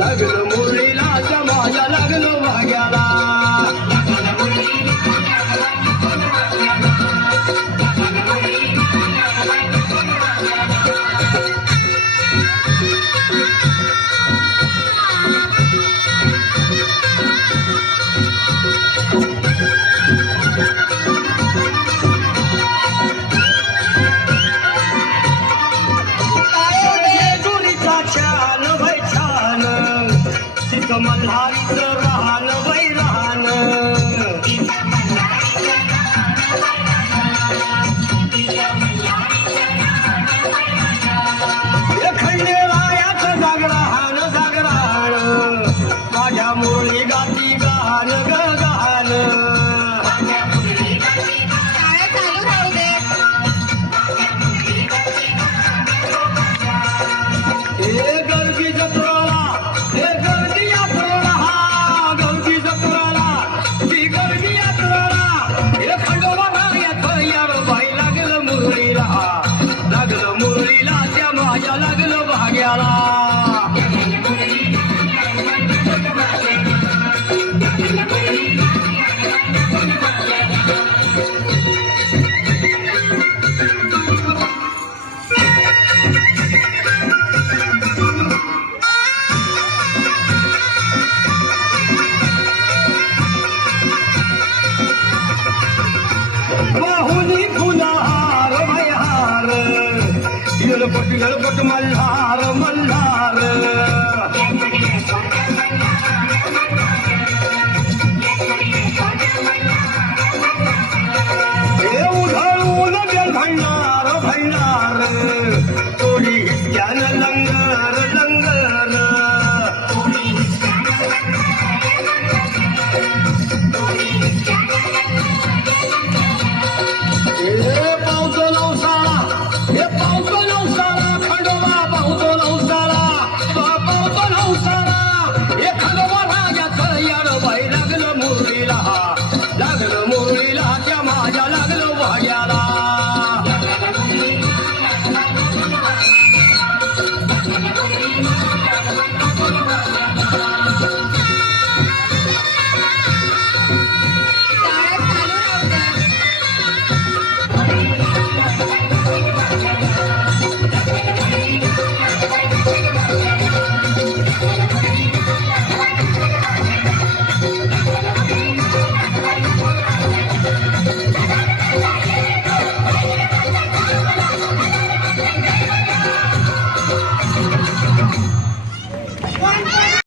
live in നിങ്ങൾ കൊട്ടുമല്ലാറ് മല്ലാറ് ഭണ്ണാറ് ഭണ്ണാറ്